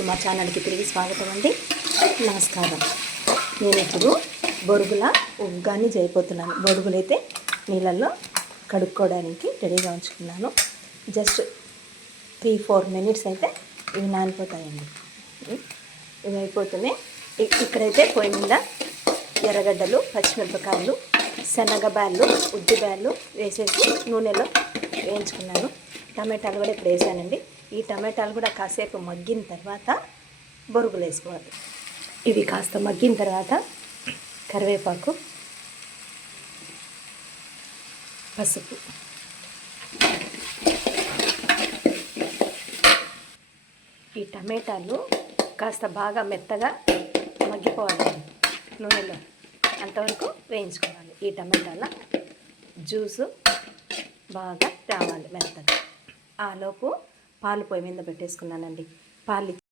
మా ఛానల్కి తిరిగి స్వాగతం అండి. నమస్కారం. నేను ఇప్పుడు బొరుగుల ఉగ్గాని చేయబోతున్నాను. బొరుగులు అయితే నీళ్ళల్లో కడుక్కోవడానికి రెడీగా ఉంచుకున్నాను. జస్ట్ 3-4 మినిట్స్ అయితే ఇవి నానిపోతాయండి. ఇవి అయిపోతున్నాయి. ఇక్కడైతే పొయ్యి మీద ఎర్రగడ్డలు, పచ్చిమిరపకాయలు, శనగబ్యాళ్ళు, ఉద్దిబ్యాళ్ళు వేసేసి నూనెలో వేయించుకున్నాను. టమాటాలు కూడా ఇప్పుడు వేసానండి. ఈ టమాటాలు కూడా కాసేపు మగ్గిన తర్వాత బొరుగులు వేసుకోవాలి. ఇవి కాస్త మగ్గిన తర్వాత కరివేపాకు, పసుపు, ఈ టమాటాలు కాస్త బాగా మెత్తగా మగ్గిపోవాలి నూనెలో, అంతవరకు వేయించుకోవాలి. ఈ టమాటాల జ్యూసు బాగా రావాలి మెత్తగా. ఆలోపు పాలు పొయ్యి మీద పెట్టేసుకున్నానండి. పాలు